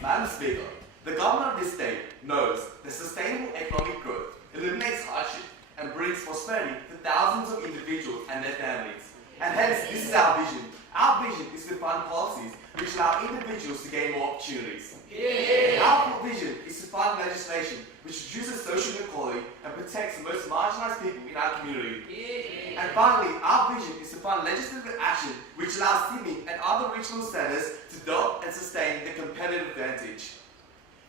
Madam Speaker, the government of this state knows that sustainable economic growth eliminates hardship and brings prosperity to thousands of individuals and their families. And hence, this is our vision. Our vision is to fund policies which allow individuals to gain more opportunities. Our vision is to fund legislation which reduces social inequality and protects the most marginalized people in our community. And finally, our vision is to fund legislative action which allows Sydney and other regional centres to develop and sustain their competitive advantage.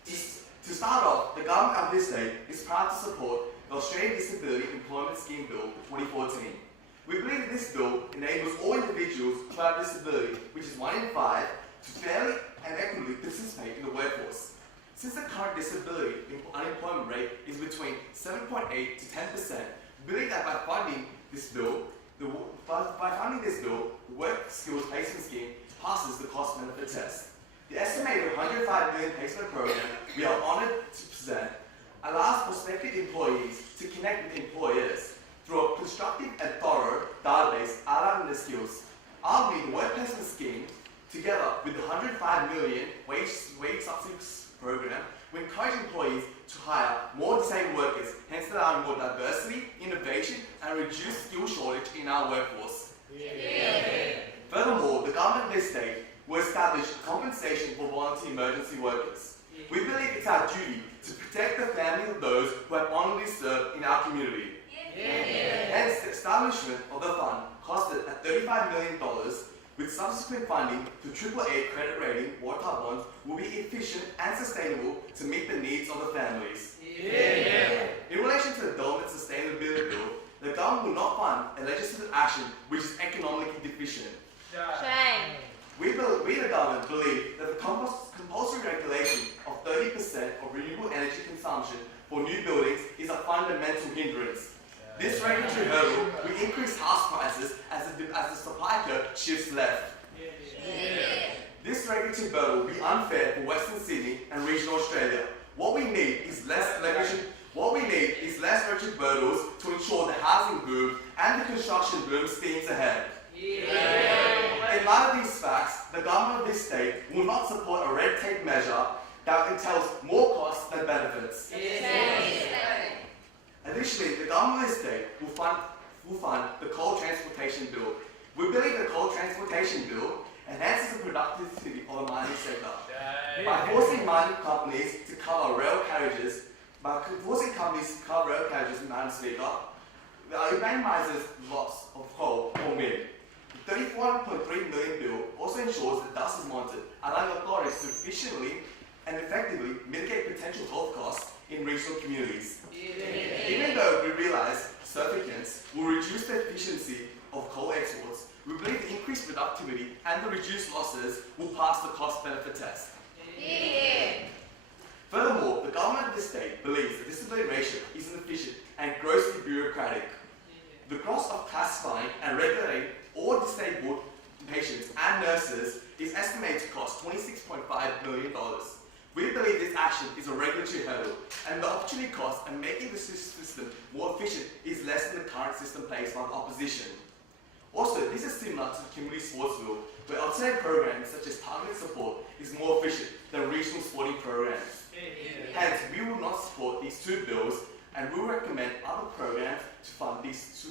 To start off, the government of this state is proud to support the Australian Disability Employment Scheme Bill 2014. We believe that this bill enables all individuals who have disability, which is 1 in 5, to fairly and equitably participate in the workforce. Since the current disability unemployment rate is between 7.8 to 10%, we believe that by funding this bill, the Work Skills Placement Scheme passes the cost-benefit test. The estimated 105 million placement program we are honoured to present allows prospective employees to connect with employers through a constructive and thorough database outlining their skills. Arguably, the work placement scheme, together with the 105 million wage subsidies program, will encourage employees to hire more disabled workers, hence allowing more diversity, innovation, and reduced skill shortage in our workforce. Furthermore, the government of this state will establish compensation for volunteer emergency workers. We believe it's our duty to protect the families of those who have honorably served in our community. Hence, the establishment of the fund costed at $35 million, with subsequent funding to AAA credit rating water bonds will be efficient and sustainable to meet the needs of the families. In relation to the Development Sustainability Bill, the government will not fund a legislative action which is economically deficient. We, the government, believe that the compulsory regulation of 30% of renewable energy consumption for new buildings is a fundamental hindrance. This regulatory hurdle will increase house prices as the supply curve shifts left. This regulatory burden will be unfair for Western Sydney and regional Australia. What we need is less regulatory burdens to ensure the housing boom and the construction boom steams ahead. In light of these facts, the government of this state will not support a red tape measure that entails more costs than benefits. Additionally, the government of this state will fund the coal transportation bill. We believe the coal transportation bill enhances the productivity of the mining sector. By forcing mining companies to cover rail carriages, Madam Speaker, it minimizes loss of coal or wind. The $34.3 million bill also ensures that dust is monitored, allowing authorities to efficiently and effectively mitigate potential health costs in regional communities. Even though we realize certificates will reduce the efficiency of coal exports, we believe the increased productivity and the reduced losses will pass the cost-benefit test. Furthermore, the government of this state believes the disability ratio is inefficient and grossly bureaucratic. The cost of classifying and regulating all disabled patients and nurses is estimated to cost $26.5 million. We believe this action is a regulatory hurdle, and the opportunity cost and making the system more efficient is less than the current system placed by the opposition. Also, this is similar to the community sports bill, where alternate programs such as targeted support is more efficient than regional sporting programs. Hence, we will not support these two bills, and we will recommend other programs to fund these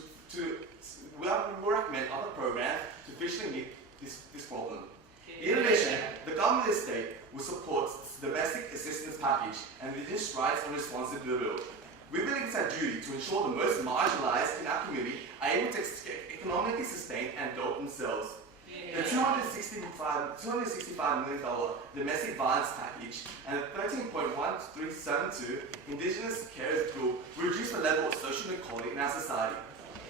we will recommend other programs to officially meet this problem. In addition, the government of the state will support the domestic assistance package and reduce rights and responsibility to the bill. We believe it's our duty to ensure the most marginalized in our community are able to economically sustain and develop themselves. The $265 million domestic violence package and the 13.1372 Indigenous Carers Bill will reduce the level of social inequality in our society.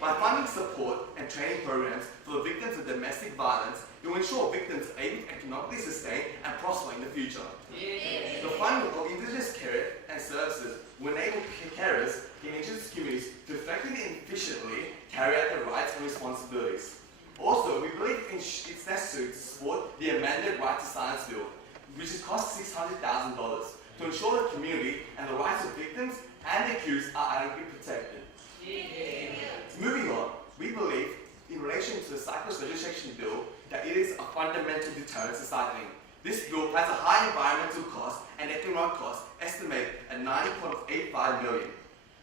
By funding support and training programs for the victims of domestic violence, it will ensure victims are able to economically sustain and prosper in the future. The funding of Indigenous care and services will enable carers in Indigenous communities to effectively and efficiently carry out their rights and responsibilities. Also, we believe it's necessary to support the amended Right to Silence Bill, which has cost $600,000, to ensure the community and the rights of victims and the accused are adequately protected. Moving on, we believe, in relation to the cyclist registration bill, that it is a fundamental deterrent to cycling. This bill has a high environmental cost and economic cost estimated at $90.85 million.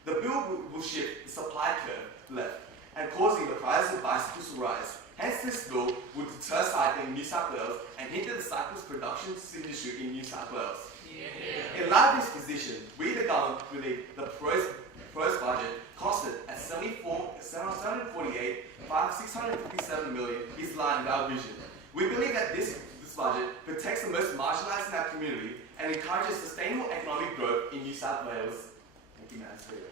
The bill will shift the supply curve left and causing the prices of bicycles to rise. Hence, this bill would deter cycling in New South Wales and hinder the cyclist production industry in New South Wales. In light of this position, we the government believe the proposed budget costed at $657 million is in line with our vision. We believe that this budget protects the most marginalised in our community and encourages sustainable economic growth in New South Wales. Thank you, Madam Speaker.